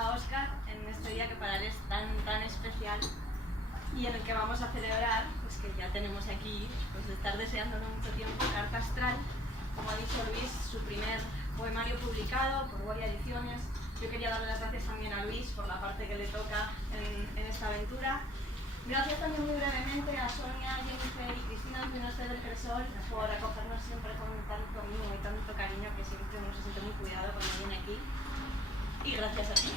a Óscar en este día que para él es tan especial y en el que vamos a celebrar, pues que ya tenemos aquí, pues de estar deseándolo mucho tiempo, Carta Astral, como ha dicho Luis, su primer poemario publicado por Goria Ediciones. Yo quería darle las gracias también a Luis por la parte que le toca en esta aventura. Gracias también muy brevemente a Sonia, Jennifer y Cristina Alpinoste del Cresol por acogernos siempre con tanto mimo y tanto cariño, que siempre uno se siente muy cuidado cuando viene aquí. Y gracias a ti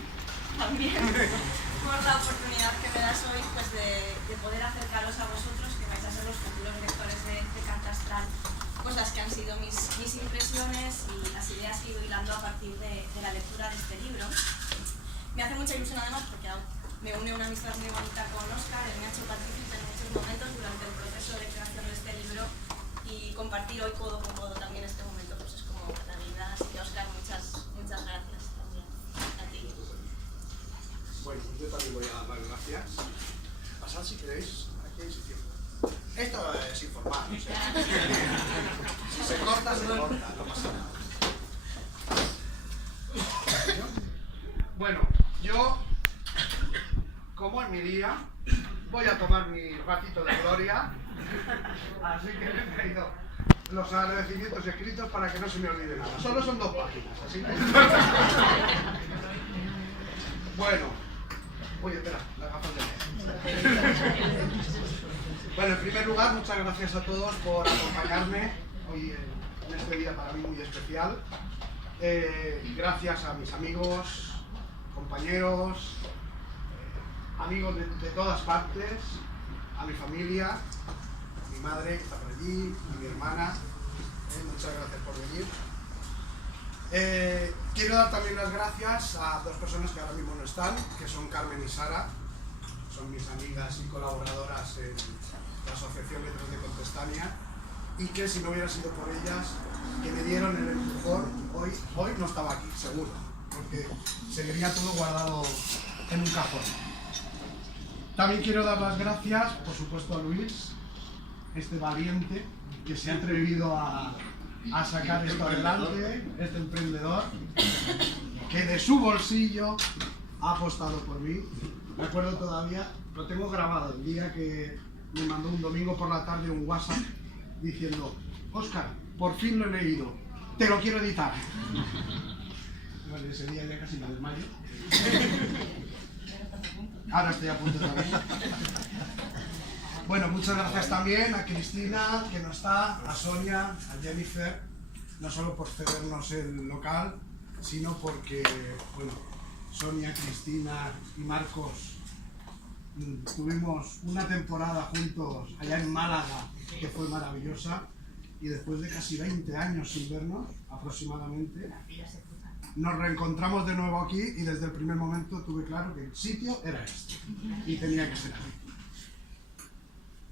también por la oportunidad que me das hoy, pues de poder acercaros a vosotros, que vais a ser los futuros lectores de Carta Astral, pues las que han sido mis impresiones y las ideas que he ido hilando a partir de la lectura de este libro. Me hace mucha ilusión además porque me une una amistad muy bonita con Óscar, él me ha hecho partícipe en muchos momentos durante el proceso de creación de este libro y compartir hoy codo con codo también este momento pues es como la vida. Así que Óscar, muchas gracias también a ti. Bueno, yo también voy a dar las gracias. Pasad si queréis, aquí hay sitio. Esto es informal, o sea, si se corta, no pasa nada. Bueno, yo, como en mi día, voy a tomar mi ratito de gloria, así que me he traído los agradecimientos escritos para que no se me olvide nada. Solo son 2 páginas, así que... Bueno, oye, espera, las gafas de... Bueno, en primer lugar, muchas gracias a todos por acompañarme hoy en este día para mí muy especial. Gracias a mis amigos, compañeros, amigos de todas partes, a mi familia, a mi madre que está por allí, a mi hermana, muchas gracias por venir. Quiero dar también las gracias a 2 personas que ahora mismo no están, que son Carmen y Sara, son mis amigas y colaboradoras en la Asociación Letras de Contestania, y que si no hubiera sido por ellas, que me dieron el empujón, hoy no estaba aquí, seguro, porque seguiría todo guardado en un cajón. También quiero dar las gracias, por supuesto, a Luis, este valiente que se ha atrevido a sacar esto adelante, este emprendedor que de su bolsillo ha apostado por mí. Me acuerdo todavía, lo tengo grabado, el día que me mandó un domingo por la tarde un WhatsApp diciendo: Óscar, por fin lo he leído, te lo quiero editar. Bueno, ese día ya casi me desmayo. Ahora estoy a punto también. Bueno, muchas gracias también a Cristina, que no está, a Sonia, a Jennifer, no solo por cedernos el local, sino porque, bueno, Sonia, Cristina y Marcos tuvimos una temporada juntos allá en Málaga que fue maravillosa, y después de casi 20 años sin vernos aproximadamente nos reencontramos de nuevo aquí, y desde el primer momento tuve claro que el sitio era este y tenía que ser aquí.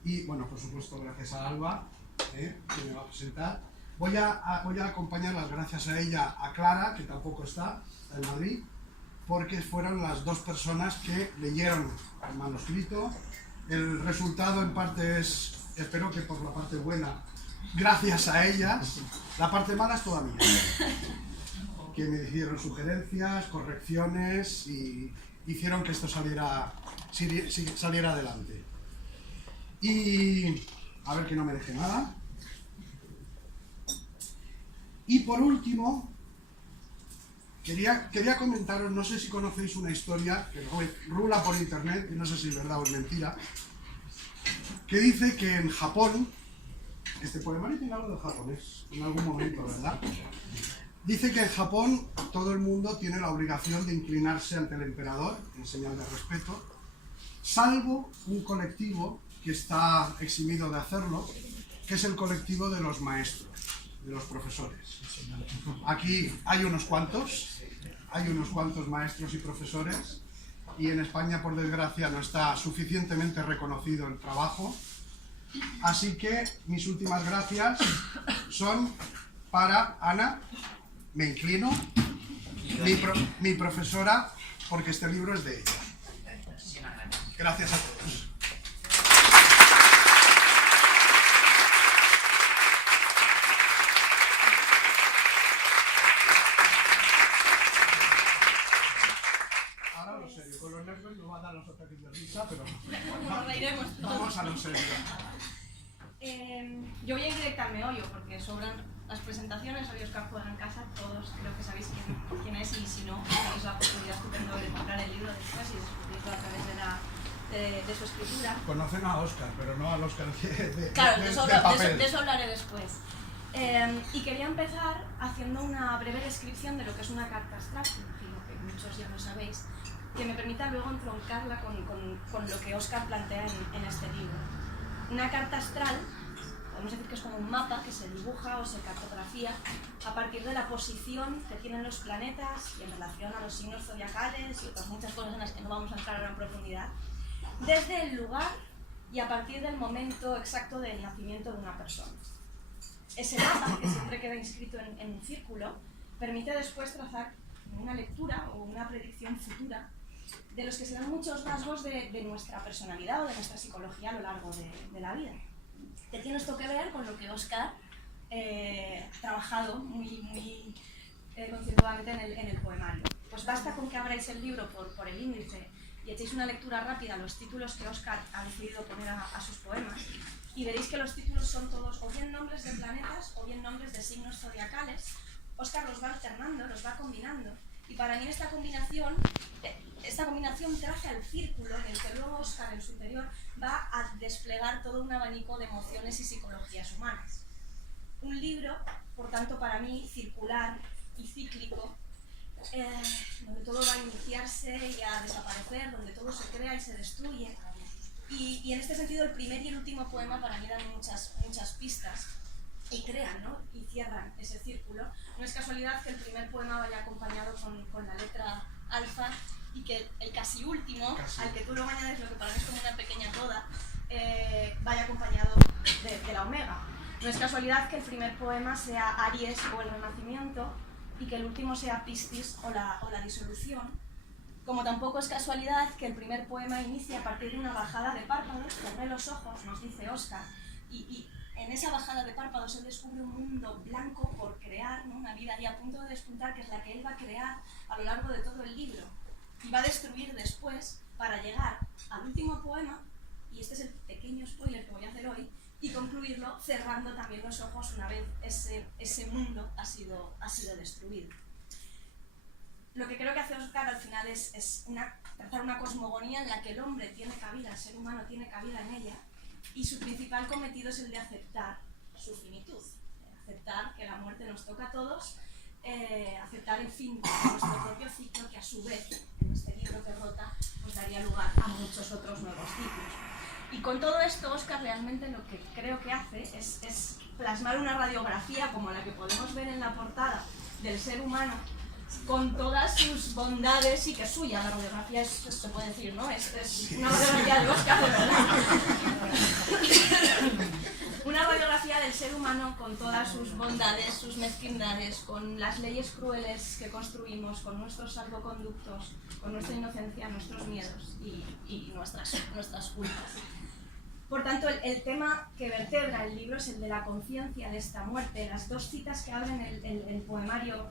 Y bueno, por supuesto, gracias a Alba, que me va a presentar. Voy a acompañar las gracias a ella, a Clara, que tampoco está en Madrid, porque fueron las 2 personas que leyeron el manuscrito. El resultado en parte es, espero que por la parte buena, gracias a ellas. La parte mala es toda mía, que me hicieron sugerencias, correcciones y hicieron que esto saliera adelante. Y a ver que no me deje nada. Y por último, quería comentaros, no sé si conocéis una historia que rula por internet, y no sé si es verdad o es mentira, que dice que en Japón, este poemario tiene algo de japonés en algún momento, ¿verdad? Dice que en Japón todo el mundo tiene la obligación de inclinarse ante el emperador en señal de respeto, salvo un colectivo que está eximido de hacerlo, que es el colectivo de los maestros, de los profesores. Aquí hay unos cuantos maestros y profesores, y en España, por desgracia, no está suficientemente reconocido el trabajo. Así que mis últimas gracias son para Ana, me inclino, mi profesora, porque este libro es de ella. Gracias a todos. los ataques de risa, pero Nos reiremos todos. vamos a no ser. Yo voy a ir directa al meollo porque sobran las presentaciones. Hoy Óscar juega en casa, todos creo que sabéis quién es, y si no, tenéis la oportunidad estupenda de comprar el libro después y descubrirlo a través de su escritura. Conocen a Óscar, pero no al Óscar Claro, papel. de eso hablaré después. Y quería empezar haciendo una breve descripción de lo que es una carta astral, que imagino que muchos ya lo sabéis, que me permita luego entroncarla con lo que Óscar plantea en este libro. Una carta astral, podemos decir que es como un mapa que se dibuja o se cartografía a partir de la posición que tienen los planetas y en relación a los signos zodiacales y otras muchas cosas en las que no vamos a entrar ahora en profundidad, desde el lugar y a partir del momento exacto del nacimiento de una persona. Ese mapa, que siempre queda inscrito en un círculo, permite después trazar una lectura o una predicción futura de los que serán muchos rasgos de nuestra personalidad o de nuestra psicología a lo largo de la vida. ¿Qué tiene esto que ver con lo que Óscar ha trabajado muy concienzudamente en el poemario? Pues basta con que abráis el libro por el índice y echéis una lectura rápida a los títulos que Óscar ha decidido poner a sus poemas y veréis que los títulos son todos o bien nombres de planetas o bien nombres de signos zodiacales. Óscar los va alternando, los va combinando, y para mí esta combinación traza el círculo en el que luego Óscar en su interior va a desplegar todo un abanico de emociones y psicologías humanas. Un libro, por tanto, para mí circular y cíclico, donde todo va a iniciarse y a desaparecer, donde todo se crea y se destruye. Y en este sentido el primer y el último poema para mí dan muchas pistas y crean, ¿no? Y cierran ese círculo. No es casualidad que el primer poema vaya acompañado con la letra alfa y que el casi último, al que tú luego añades lo que para mí es como una pequeña coda, vaya acompañado de la omega. No es casualidad que el primer poema sea Aries o el renacimiento y que el último sea Piscis o la disolución. Como tampoco es casualidad que el primer poema inicie a partir de una bajada de párpados, cerré los ojos, nos dice Óscar, y en esa bajada de párpados él descubre un mundo blanco por crear, ¿no? Una vida ahí a punto de despuntar, que es la que él va a crear a lo largo de todo el libro, y va a destruir después para llegar al último poema, y este es el pequeño spoiler que voy a hacer hoy, y concluirlo cerrando también los ojos una vez ese mundo ha sido destruido. Lo que creo que hace Óscar al final es trazar una cosmogonía en la que el hombre tiene cabida, el ser humano tiene cabida en ella, y su principal cometido es el de aceptar su finitud, aceptar que la muerte nos toca a todos, aceptar el fin de nuestro propio ciclo, que a su vez, en este libro que rota, pues daría lugar a muchos otros nuevos ciclos. Y con todo esto, Óscar realmente lo que creo que hace es plasmar una radiografía como la que podemos ver en la portada del ser humano, con todas sus bondades, y que es suya, la radiografía se puede decir, ¿no? Es una radiografía de Óscar, de verdad. Una radiografía del ser humano con todas sus bondades, sus mezquindades, con las leyes crueles que construimos, con nuestros salvoconductos, con nuestra inocencia, nuestros miedos y nuestras culpas. Por tanto, el tema que vertebra el libro es el de la conciencia de esta muerte. Las dos citas que abren el poemario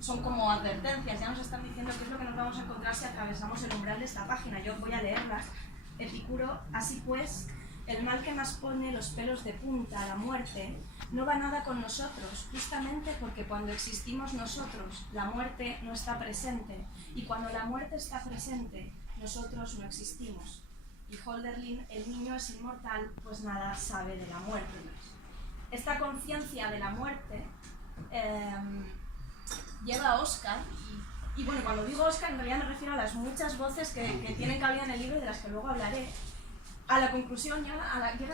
son como advertencias, ya nos están diciendo qué es lo que nos vamos a encontrar si atravesamos el umbral de esta página. Yo voy a leerlas. Epicuro: así pues, el mal que más pone los pelos de punta, la muerte, no va nada con nosotros, justamente porque cuando existimos nosotros, la muerte no está presente, y cuando la muerte está presente, nosotros no existimos. Y Hölderlin: el niño es inmortal, pues nada sabe de la muerte. Esta conciencia de la muerte lleva a Óscar, y bueno, cuando digo Óscar, en realidad me refiero a las muchas voces que tienen cabida en el libro y de las que luego hablaré, a la conclusión, llegan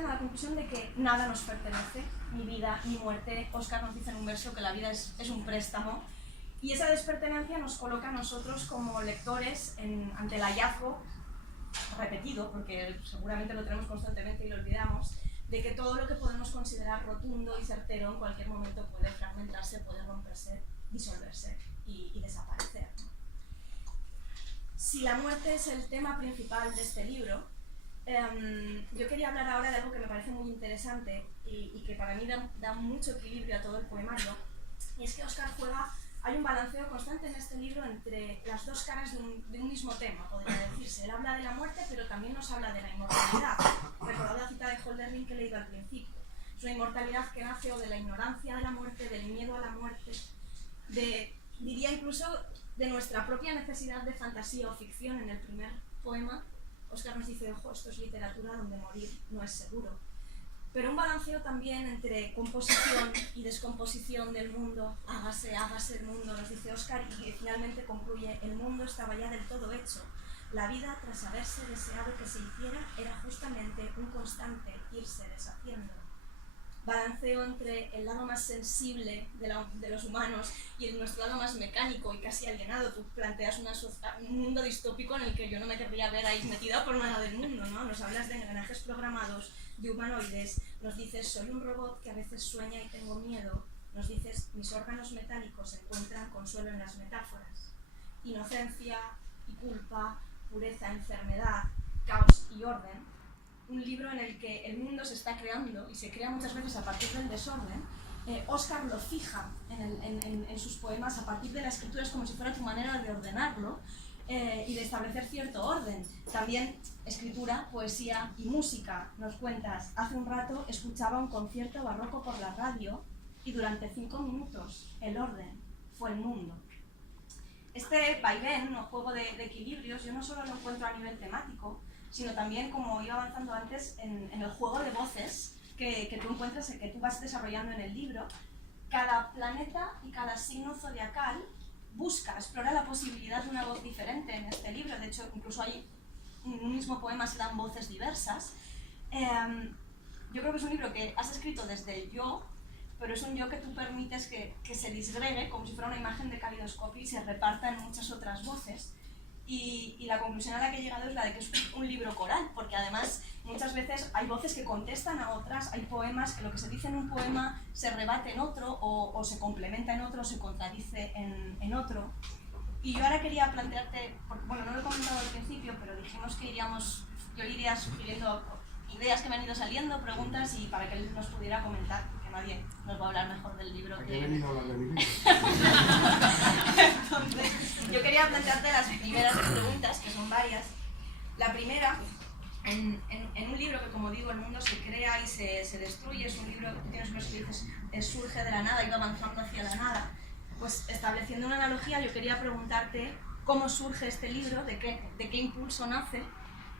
a la conclusión de que nada nos pertenece, ni vida ni muerte. Óscar nos dice en un verso que la vida es un préstamo, y esa despertenencia nos coloca a nosotros como lectores ante el hallazgo repetido, porque seguramente lo tenemos constantemente y lo olvidamos, de que todo lo que podemos considerar rotundo y certero en cualquier momento puede fragmentarse, puede romperse, disolverse y desaparecer. Si la muerte es el tema principal de este libro, yo quería hablar ahora de algo que me parece muy interesante y que para mí da mucho equilibrio a todo el poemario, y es que Óscar juega hay un balanceo constante en este libro entre las dos caras de un mismo tema, podría decirse. Él habla de la muerte, pero también nos habla de la inmortalidad. Recordad la cita de Hölderlin que he leído al principio. Es una inmortalidad que nace o de la ignorancia de la muerte, del miedo a la muerte, diría incluso de nuestra propia necesidad de fantasía o ficción. En el primer poema, Óscar nos dice, ojo, esto es literatura donde morir no es seguro. Pero un balanceo también entre composición y descomposición del mundo, hágase el mundo, nos dice Óscar, y finalmente concluye, el mundo estaba ya del todo hecho. La vida, tras haberse deseado que se hiciera, era justamente un constante irse deshaciendo. Balanceo entre el lado más sensible de los humanos y nuestro lado más mecánico y casi alienado. Tú planteas un mundo distópico en el que yo no me querría ver ahí metida por nada del mundo, ¿no? Nos hablas de engranajes programados, de humanoides, nos dices, soy un robot que a veces sueña y tengo miedo, nos dices, mis órganos metálicos encuentran consuelo en las metáforas. Inocencia y culpa, pureza, enfermedad, caos y orden. Un libro en el que el mundo se está creando y se crea muchas veces a partir del desorden. Óscar lo fija en sus poemas a partir de la escritura, es como si fuera tu manera de ordenarlo y de establecer cierto orden. También escritura, poesía y música. Nos cuentas, hace un rato escuchaba un concierto barroco por la radio y durante 5 minutos el orden fue el mundo. Este vaivén o juego de equilibrios yo no solo lo encuentro a nivel temático, sino también, como iba avanzando antes, en el juego de voces que tú encuentras, que tú vas desarrollando en el libro. Cada planeta y cada signo zodiacal explora la posibilidad de una voz diferente en este libro. De hecho, incluso hay un mismo poema, se dan voces diversas. Yo creo que es un libro que has escrito desde el yo, pero es un yo que tú permites que se disgregue como si fuera una imagen de calidoscopio y se reparta en muchas otras voces. Y la conclusión a la que he llegado es la de que es un libro coral, porque además muchas veces hay voces que contestan a otras, hay poemas que lo que se dice en un poema se rebate en otro, o se complementa en otro, o se contradice en otro. Y yo ahora quería plantearte, porque, bueno, no lo he comentado al principio, pero dijimos que yo iría sugiriendo ideas que me han ido saliendo, preguntas, y para que él nos pudiera comentar, porque nadie nos va a hablar mejor del libro que... He venido a hablar de mi libro. Entonces, yo quería plantearte las primeras preguntas, que son varias. La primera, en un libro que, como digo, el mundo se crea y se destruye, es un libro que tienes unos que dices, surge de la nada y va avanzando hacia la nada. Pues estableciendo una analogía, yo quería preguntarte cómo surge este libro, de qué impulso nace,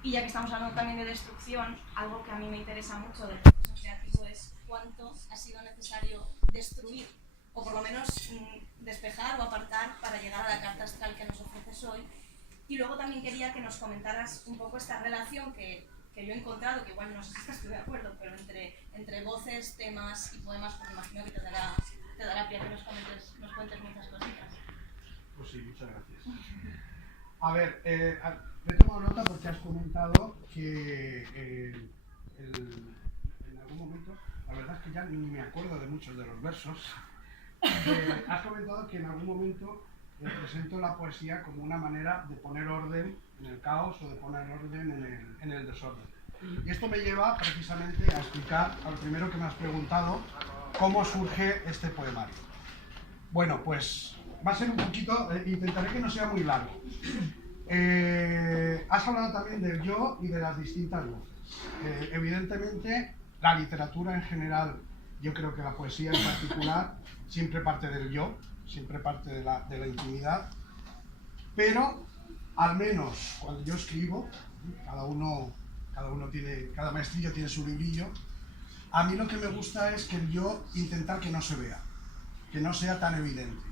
y ya que estamos hablando también de destrucción, algo que a mí me interesa mucho del proceso creativo es cuánto ha sido necesario destruir, o por lo menos despejar o apartar para llegar a la carta astral que nos ofreces hoy. Y luego también quería que nos comentaras un poco esta relación que yo he encontrado, que igual no sé si estoy de acuerdo, pero entre voces, temas y poemas, porque imagino que te dará pie a que nos cuentes muchas cositas. Pues sí, muchas gracias. A ver, he tomado nota porque has comentado que en algún momento, la verdad es que ya ni me acuerdo de muchos de los versos, has comentado que en algún momento presento la poesía como una manera de poner orden en el caos o de poner orden en el desorden. Y esto me lleva precisamente a explicar a lo primero que me has preguntado, cómo surge este poemario. Bueno, pues va a ser un poquito, intentaré que no sea muy largo. Has hablado también del yo y de las distintas voces. Evidentemente, la literatura en general, yo creo que la poesía en particular, siempre parte del yo, siempre parte de la intimidad, pero al menos cuando yo escribo, cada maestrillo tiene su librillo, a mí lo que me gusta es que el yo intentar que no se vea, que no sea tan evidente.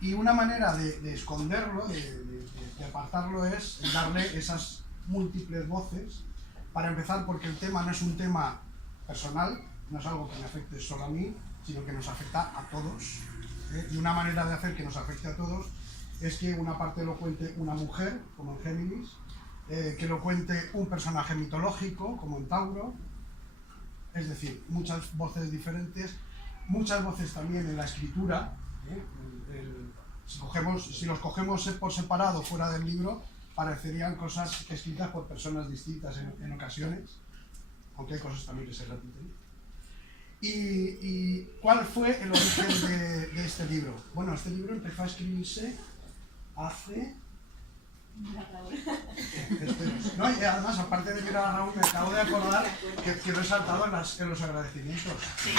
Y una manera de esconderlo, de apartarlo, es darle esas múltiples voces. Para empezar, porque el tema no es un tema personal, no es algo que me afecte solo a mí, sino que nos afecta a todos. Y una manera de hacer que nos afecte a todos es que una parte lo cuente una mujer, como en Géminis, que lo cuente un personaje mitológico, como en Tauro. Es decir, muchas voces diferentes, muchas voces también en la escritura. Si los cogemos por separado fuera del libro, parecerían cosas escritas por personas distintas en ocasiones, aunque hay cosas también que se repiten. ¿Y cuál fue el origen de este libro? Bueno, este libro empezó a escribirse hace... No, y además, aparte de mirar a Raúl, me acabo de acordar que lo he saltado en los agradecimientos. Sí.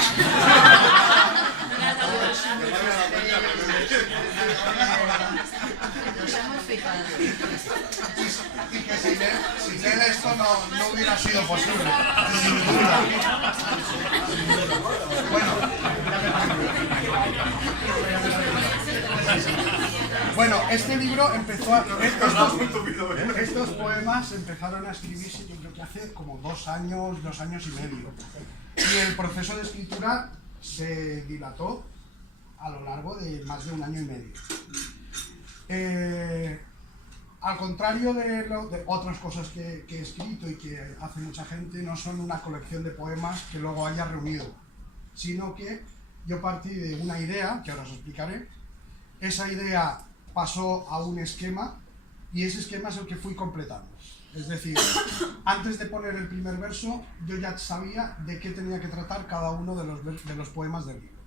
Y que sin él esto no hubiera sido posible. Sin duda. Bueno, este libro empezó a... Estos poemas empezaron a escribirse yo creo que hace como 2 años y medio. Y el proceso de escritura se dilató a lo largo de más de 1 año y medio. Al contrario de otras cosas que he escrito y que hace mucha gente, no son una colección de poemas que luego haya reunido, sino que yo partí de una idea, que ahora os explicaré. Esa idea pasó a un esquema y ese esquema es el que fui completando. Es decir, antes de poner el primer verso, yo ya sabía de qué tenía que tratar cada uno de los poemas del libro.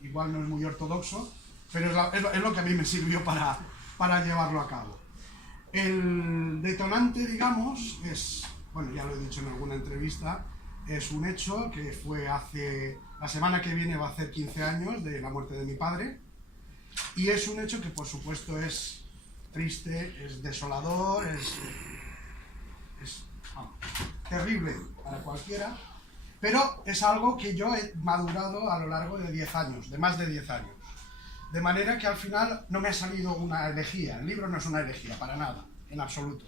Igual no es muy ortodoxo, pero es lo que a mí me sirvió para llevarlo a cabo. El detonante, digamos, es, bueno, ya lo he dicho en alguna entrevista, es un hecho que fue hace... La semana que viene va a hacer 15 años de la muerte de mi padre. Y es un hecho que, por supuesto, es triste, es desolador, es terrible para cualquiera, pero es algo que yo he madurado a lo largo de 10 años, de más de 10 años. De manera que al final no me ha salido una elegía. El libro no es una elegía, para nada, en absoluto.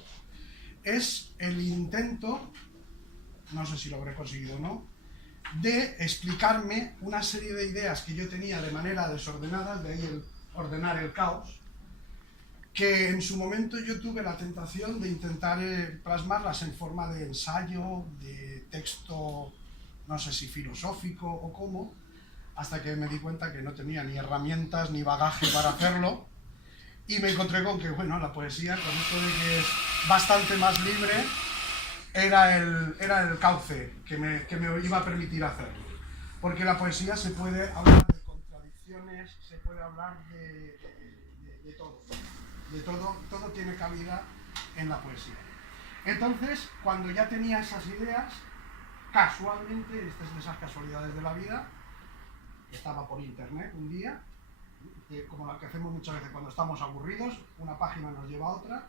Es el intento, no sé si lo habré conseguido o no, de explicarme una serie de ideas que yo tenía de manera desordenada, de ahí el ordenar el caos, que en su momento yo tuve la tentación de intentar plasmarlas en forma de ensayo, de texto, no sé si filosófico o cómo, hasta que me di cuenta que no tenía ni herramientas ni bagaje para hacerlo, y me encontré con que, bueno, la poesía, con esto de que es bastante más libre, era el cauce que me iba a permitir hacerlo. Porque la poesía se puede hablar de contradicciones, se puede hablar de todo. De todo tiene cabida en la poesía. Entonces, cuando ya tenía esas ideas, casualmente, estas son esas casualidades de la vida, estaba por internet un día, como la que hacemos muchas veces cuando estamos aburridos, una página nos lleva a otra,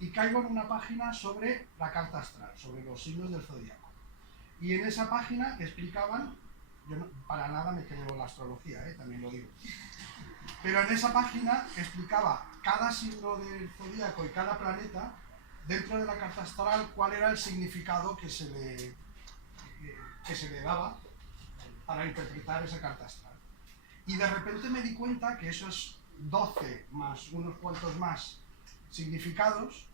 y caigo en una página sobre la carta astral, sobre los signos del zodíaco. Y en esa página explicaban, yo no, para nada me creo la astrología, también lo digo, pero en esa página explicaba cada signo del zodíaco y cada planeta, dentro de la carta astral, cuál era el significado que se le daba para interpretar esa carta astral. Y de repente me di cuenta que esos 12 más unos cuantos más significados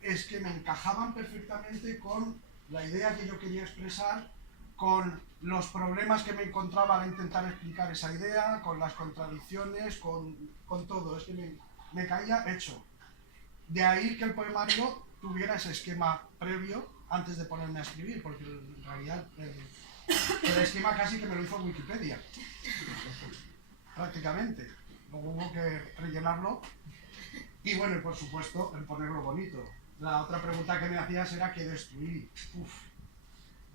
es que me encajaban perfectamente con la idea que yo quería expresar, con los problemas que me encontraba al intentar explicar esa idea, con las contradicciones, con todo. Es que me caía hecho. De ahí que el poemario tuviera ese esquema previo antes de ponerme a escribir, porque en realidad el esquema casi que me lo hizo Wikipedia, prácticamente. Luego hubo que rellenarlo y bueno, y por supuesto, el ponerlo bonito. La otra pregunta que me hacías era que destruí.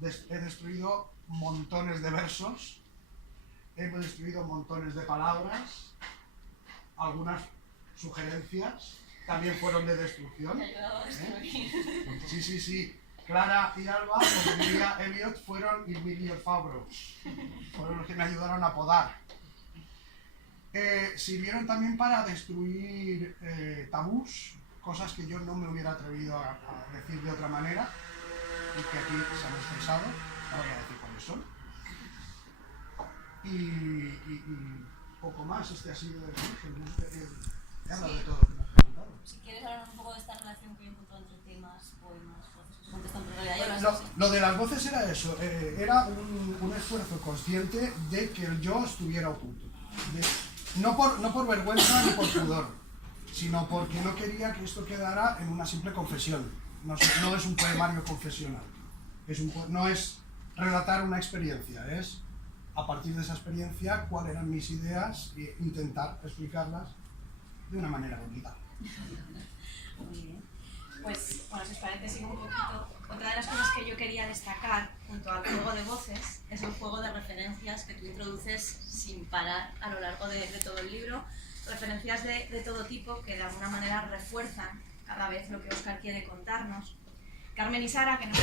He destruido montones de versos, he destruido montones de palabras, algunas sugerencias también fueron de destrucción. Sí. Clara y Alba, como diría Eliot, fueron il miglior fabbro. Fueron los que me ayudaron a podar. Sirvieron también para destruir tabús, cosas que yo no me hubiera atrevido a decir de otra manera y que aquí se han expresado, no voy a decir cuáles son. Y poco más, este ha sido el origen, he hablado de todo lo que me has preguntado. Si quieres hablar un poco de esta relación que hay entre temas, poemas, voces, contestan por realidad. Lo de las voces era eso, era un esfuerzo consciente de que el yo estuviera oculto. No por vergüenza ni por pudor, sino porque no quería que esto quedara en una simple confesión. No es un poemario confesional. No es relatar una experiencia, es a partir de esa experiencia cuáles eran mis ideas e intentar explicarlas de una manera bonita. Muy bien. Pues, bueno, si os parece, sigo un poquito. Otra de las cosas que yo quería destacar, junto al juego de voces, es el juego de referencias que tú introduces sin parar a lo largo de todo el libro. Referencias de todo tipo que de alguna manera refuerzan cada vez lo que Óscar quiere contarnos. Carmen y Sara, que no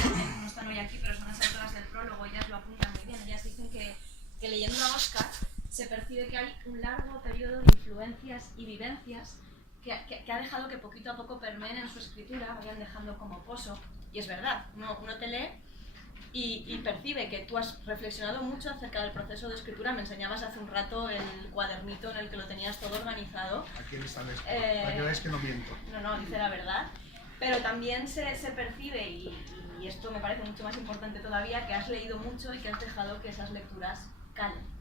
están hoy aquí, pero son las autoras del prólogo, ellas lo apuntan muy bien. Ellas dicen que leyendo a Óscar se percibe que hay un largo periodo de influencias y vivencias que ha dejado que poquito a poco permeen en su escritura, vayan dejando como pozo. Y es verdad, uno te lee y percibe que tú has reflexionado mucho acerca del proceso de escritura. Me enseñabas hace un rato el cuadernito en el que lo tenías todo organizado. Aquí está esto, para que veáis que no miento. No, dice la verdad. Pero también se percibe, y esto me parece mucho más importante todavía, que has leído mucho y que has dejado que esas lecturas calen.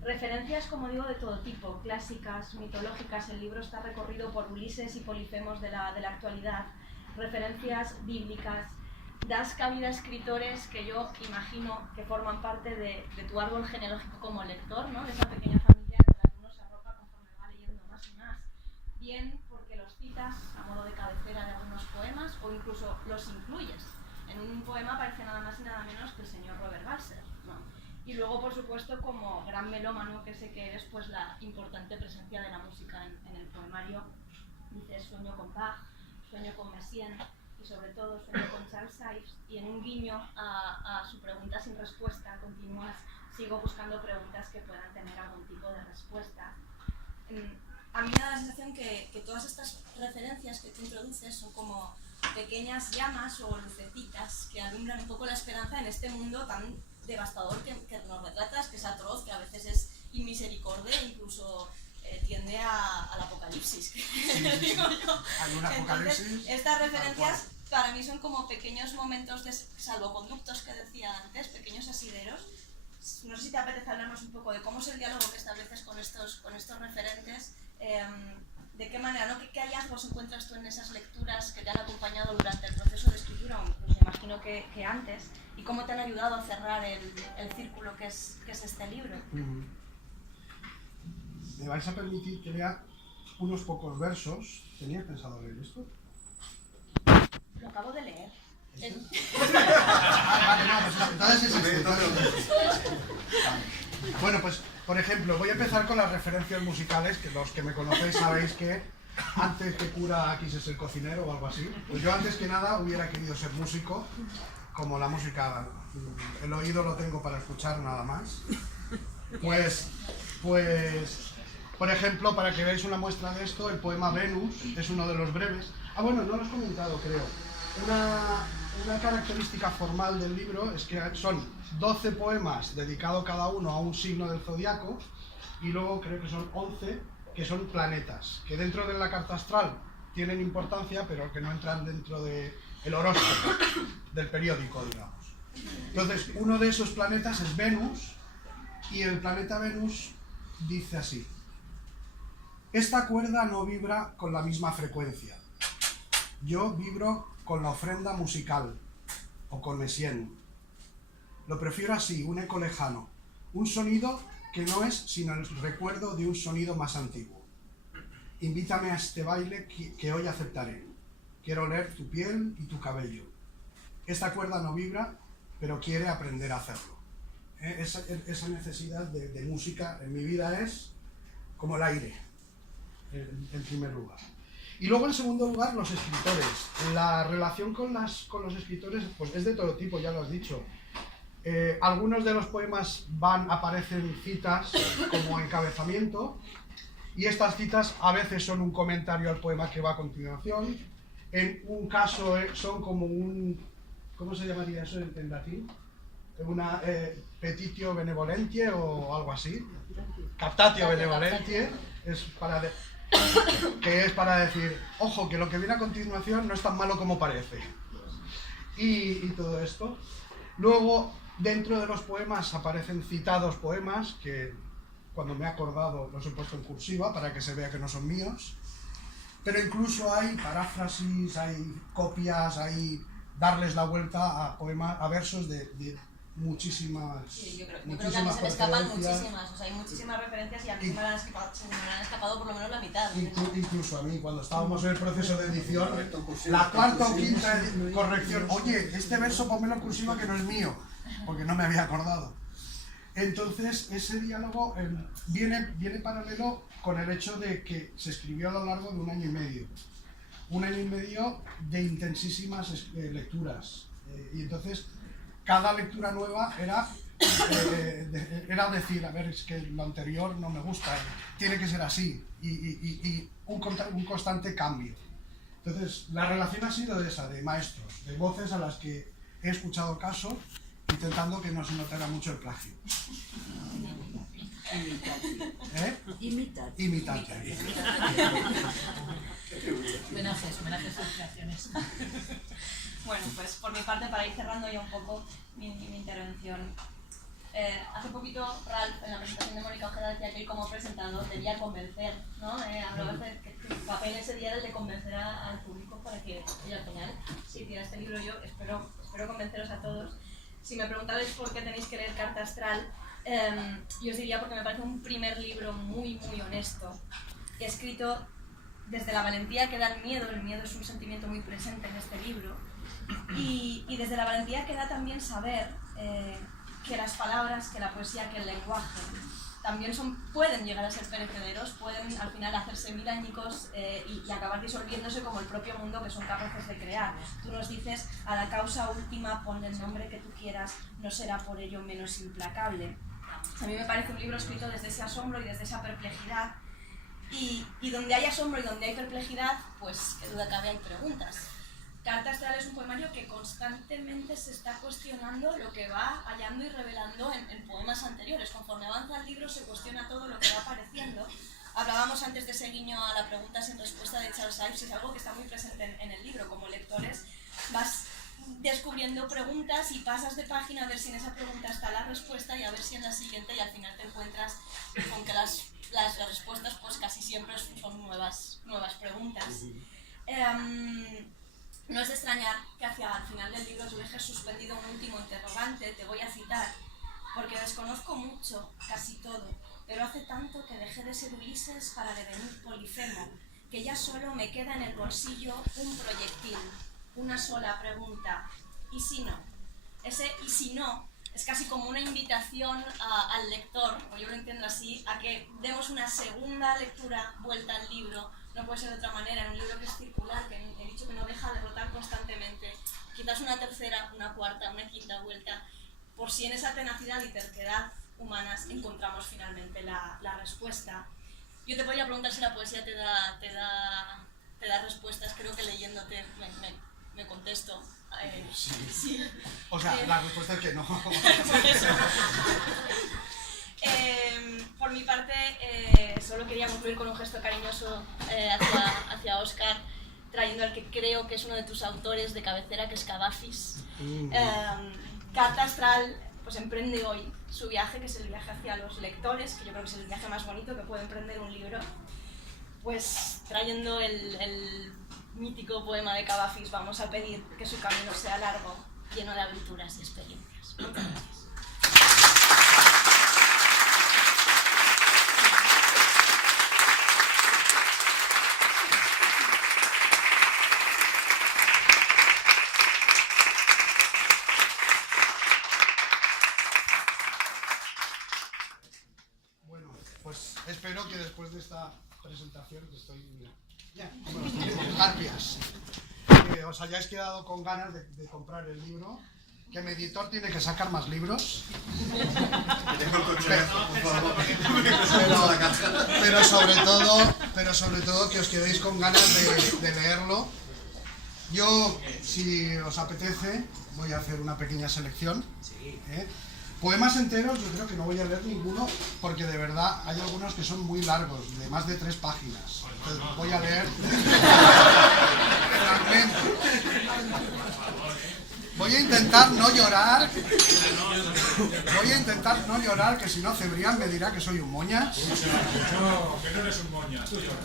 Referencias, como digo, de todo tipo, clásicas, mitológicas. El libro está recorrido por Ulises y Polifemos de la actualidad. Referencias bíblicas. Das cabida a escritores que yo imagino que forman parte de tu árbol genealógico como lector, ¿no? De esa pequeña familia en la que uno se arropa conforme va leyendo más y más. Bien porque los citas a modo de cabecera de algunos poemas o incluso los incluyes. En un poema aparece nada más y nada menos que el señor Robert Balser, ¿no? Y luego, por supuesto, como gran melómano que sé que eres, pues la importante presencia de la música en el poemario. Dices, sueño con Bach, sueño con Messiaen y sobre todo sueño con Charles Ives, y en un guiño a su pregunta sin respuesta continúas, sigo buscando preguntas que puedan tener algún tipo de respuesta. A mí me da la sensación que todas estas referencias que tú introduces son como pequeñas llamas o lucecitas que alumbran un poco la esperanza en este mundo tan devastador que nos retratas, que es atroz, que a veces es inmisericordia, incluso tiende al apocalipsis, que digo yo. Entonces, estas referencias para mí son como pequeños momentos de salvoconductos que decía antes, pequeños asideros. No sé si te apetece hablarnos un poco de cómo es el diálogo que estableces con estos referentes, de qué manera, ¿no? ¿Qué hallazgos encuentras tú en esas lecturas que te han acompañado durante el proceso de escritura, o incluso imagino que antes, y cómo te han ayudado a cerrar el círculo que es este libro? ¿Me vais a permitir que lea unos pocos versos? ¿Tenías pensado leer esto? Lo acabo de leer. Vale, no, pues entonces es esto. Bueno, pues, por ejemplo, voy a empezar con las referencias musicales, que los que me conocéis sabéis que antes que cura quise ser cocinero o algo así. Pues yo antes que nada hubiera querido ser músico, como la música, el oído lo tengo para escuchar nada más. Pues, por ejemplo, para que veáis una muestra de esto, el poema Venus es uno de los breves. Ah, bueno, no lo has comentado, creo. Una característica formal del libro es que son 12 poemas dedicados cada uno a un signo del zodiaco, y luego creo que son 11 que son planetas, que dentro de la carta astral tienen importancia, pero que no entran dentro del horóscopo, del periódico, digamos. Entonces, uno de esos planetas es Venus, y el planeta Venus dice así: esta cuerda no vibra con la misma frecuencia. Yo vibro con la ofrenda musical, o con Messiaen. Lo prefiero así, un eco lejano, un sonido que no es sino el recuerdo de un sonido más antiguo. Invítame a este baile que hoy aceptaré. Quiero oler tu piel y tu cabello. Esta cuerda no vibra, pero quiere aprender a hacerlo. Esa necesidad de música en mi vida es como el aire, en primer lugar. Y luego, en segundo lugar, los escritores. La relación con los escritores pues es de todo tipo, ya lo has dicho. Algunos de los poemas aparecen citas como encabezamiento, y estas citas a veces son un comentario al poema que va a continuación. En un caso son como un... ¿Cómo se llamaría eso en latín? Una petitio benevolentie o algo así. Captatio benevolentie que es para decir, ojo, que lo que viene a continuación no es tan malo como parece. Y todo esto. Luego, dentro de los poemas aparecen citados poemas que, cuando me he acordado, los he puesto en cursiva para que se vea que no son míos. Pero incluso hay paráfrasis, hay copias, hay darles la vuelta a versos de muchísimas. Sí, yo creo que a mí se me escapan muchísimas, o sea, hay muchísimas referencias y a mí se me han escapado por lo menos la mitad. Incluso a mí, cuando estábamos en el proceso de edición, la cuarta o quinta corrección, oye, este verso ponmelo en cursiva que no es mío, porque no me había acordado. Entonces, ese diálogo viene paralelo con el hecho de que se escribió a lo largo de 1 año y medio. 1 año y medio de intensísimas lecturas. Y entonces, cada lectura nueva era decir, a ver, es que lo anterior no me gusta, tiene que ser así. Y un constante cambio. Entonces, la relación ha sido esa, de maestros, de voces a las que he escuchado caso, intentando que no se notara mucho el plagio. Imitate. Homenajes a creaciones. Bueno, pues por mi parte, para ir cerrando ya un poco mi intervención. Hace poquito Ralph, en la presentación de Mónica Ojeda, decía que él como presentador debía convencer, ¿no? Hablaba de que el papel ese día era el de convencer al público para que ella al final se hiciera este libro. Yo espero convenceros a todos. Si me preguntabais por qué tenéis que leer Carta Astral, yo os diría porque me parece un primer libro muy, muy honesto, escrito desde la valentía que da el miedo es un sentimiento muy presente en este libro, y desde la valentía que da también saber que las palabras, que la poesía, que el lenguaje también pueden llegar a ser perecederos, pueden al final hacerse mil añicos y acabar disolviéndose como el propio mundo que son capaces de crear. Tú nos dices, a la causa última ponle el nombre que tú quieras, no será por ello menos implacable. A mí me parece un libro escrito desde ese asombro y desde esa perplejidad, y donde hay asombro y donde hay perplejidad, pues qué duda cabe, hay preguntas. Carta Astral es un poemario que constantemente se está cuestionando lo que va hallando y revelando en poemas anteriores. Conforme avanza el libro se cuestiona todo lo que va apareciendo. Hablábamos antes de ese guiño a la pregunta sin respuesta de Charles Ives, y es algo que está muy presente en el libro. Como lectores vas descubriendo preguntas y pasas de página a ver si en esa pregunta está la respuesta y a ver si en la siguiente, y al final te encuentras con que las respuestas pues casi siempre son nuevas preguntas. No es de extrañar que hacia el final del libro tú dejes suspendido un último interrogante. Te voy a citar, porque desconozco mucho, casi todo, pero hace tanto que dejé de ser Ulises para devenir Polifemo, que ya solo me queda en el bolsillo un proyectil, una sola pregunta: ¿y si no? Ese ¿y si no? Es casi como una invitación al lector, o yo lo entiendo así, a que demos una segunda lectura, vuelta al libro. No puede ser de otra manera, en un libro que es circular, que he dicho que no deja de rotar constantemente, quizás una tercera, una cuarta, una quinta vuelta, por si en esa tenacidad y terquedad humanas encontramos finalmente la respuesta. Yo te podría preguntar si la poesía te da respuestas. Creo que leyéndote me contesto. Sí. O sea, la respuesta es que no. Por eso. Por mi parte, solo quería concluir con un gesto cariñoso hacia Óscar, trayendo al que creo que es uno de tus autores de cabecera, que es Cavafis. Carta Astral pues emprende hoy su viaje, que es el viaje hacia los lectores, que yo creo que es el viaje más bonito que puede emprender un libro, pues trayendo el mítico poema de Cavafis. Vamos a pedir que su camino sea largo, lleno de aventuras y experiencias. Muchas gracias. Espero que después de esta presentación, que estoy ya, harpias, que os hayáis quedado con ganas de comprar el libro, que mi editor tiene que sacar más libros, pero sobre todo que os quedéis con ganas de leerlo. Yo, si os apetece, voy a hacer una pequeña selección. Poemas enteros yo creo que no voy a leer ninguno, porque de verdad hay algunos que son muy largos, de más de 3 páginas. Entonces voy a leer fragmentos. Voy a intentar no llorar. Que si no Cebrián me dirá que soy un moñas. No, que no eres un moñas, tú lloras.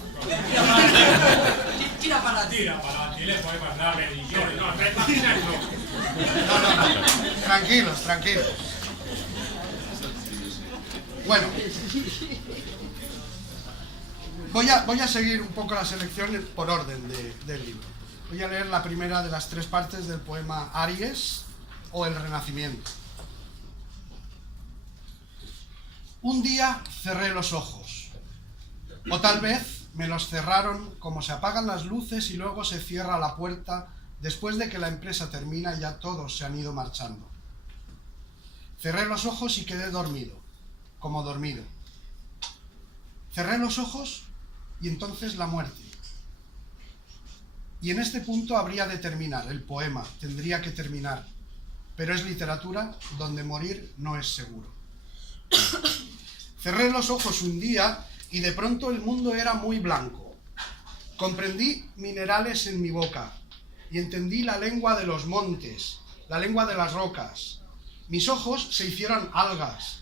Tira para adelante. Tira para adelante, le podemos darle edición. No, 3 páginas no. No. Tranquilos, tranquilos. Bueno. Voy a seguir un poco la selección por orden del libro. Voy a leer la primera de las 3 partes del poema Aries o El Renacimiento. Un día cerré los ojos, o tal vez me los cerraron como se apagan las luces y luego se cierra la puerta después de que la empresa termina y ya todos se han ido marchando. Cerré los ojos y quedé dormido, como dormido. Cerré los ojos y entonces la muerte. Y en este punto habría de terminar, el poema tendría que terminar, pero es literatura donde morir no es seguro. Cerré los ojos un día y de pronto el mundo era muy blanco. Comprendí minerales en mi boca y entendí la lengua de los montes, la lengua de las rocas. Mis ojos se hicieron algas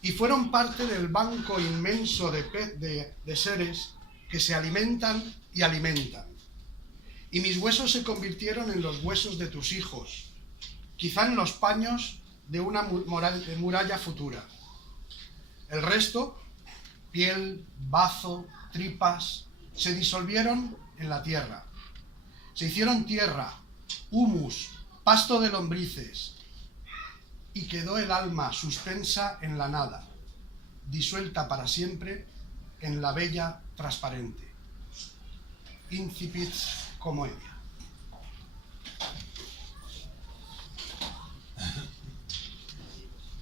y fueron parte del banco inmenso de seres que se alimentan y alimentan. Y mis huesos se convirtieron en los huesos de tus hijos, quizá en los paños de una muralla futura. El resto, piel, bazo, tripas, se disolvieron en la tierra. Se hicieron tierra, humus, pasto de lombrices, y quedó el alma suspensa en la nada, disuelta para siempre en la bella transparente. Incipit comedia.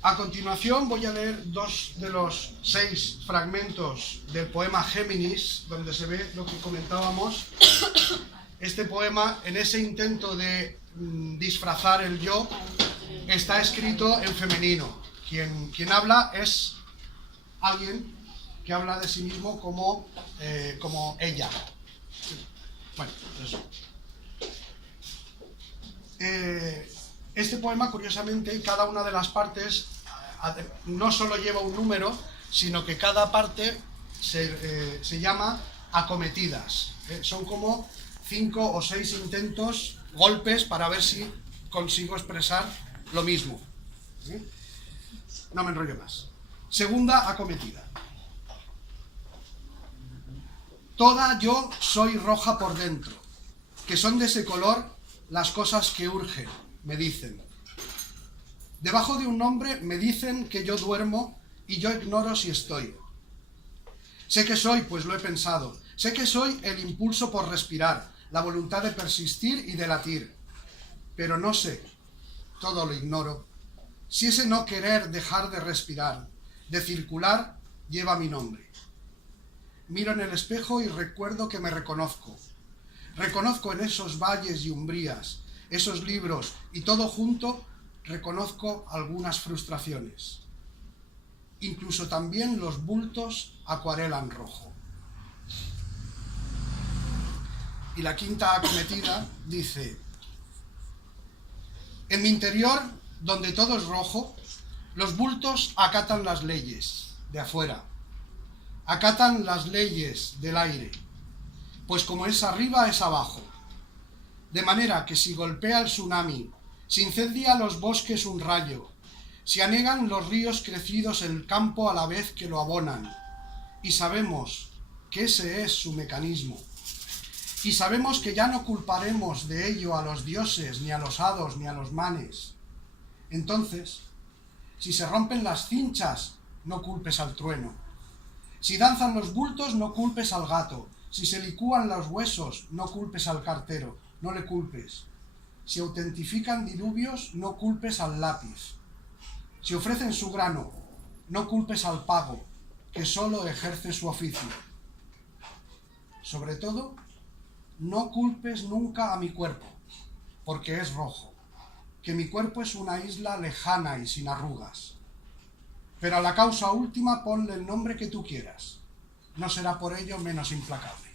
A continuación voy a leer 2 de los 6 fragmentos del poema Géminis, donde se ve lo que comentábamos. Este poema, en ese intento de disfrazar el yo, está escrito en femenino. Quien habla es alguien que habla de sí mismo como ella. Bueno, eso. Este poema, curiosamente, cada una de las partes no solo lleva un número, sino que cada parte se llama acometidas. Son como 5 o 6 intentos, golpes, para ver si consigo expresar lo mismo. No me enrollo más. Segunda acometida. Toda yo soy roja por dentro, que son de ese color las cosas que urgen, me dicen. Debajo de un nombre me dicen que yo duermo y yo ignoro si estoy. Sé que soy, pues lo he pensado. Sé que soy el impulso por respirar, la voluntad de persistir y de latir. Pero no sé, todo lo ignoro, si ese no querer dejar de respirar, de circular, lleva mi nombre. Miro en el espejo y recuerdo que me reconozco. Reconozco en esos valles y umbrías, esos libros y todo junto, reconozco algunas frustraciones. Incluso también los bultos acuarelan rojo. Y la quinta acometida dice: en mi interior, donde todo es rojo, los bultos acatan las leyes de afuera, acatan las leyes del aire, pues como es arriba es abajo, de manera que si golpea el tsunami, si incendia los bosques un rayo, si anegan los ríos crecidos el campo a la vez que lo abonan, y sabemos que ese es su mecanismo, y sabemos que ya no culparemos de ello a los dioses, ni a los hados, ni a los manes. Entonces, si se rompen las cinchas, no culpes al trueno. Si danzan los bultos, no culpes al gato. Si se licúan los huesos, no culpes al cartero, no le culpes. Si autentifican diluvios, no culpes al lápiz. Si ofrecen su grano, no culpes al pago, que solo ejerce su oficio. Sobre todo, no culpes nunca a mi cuerpo, porque es rojo, que mi cuerpo es una isla lejana y sin arrugas. Pero a la causa última ponle el nombre que tú quieras, no será por ello menos implacable.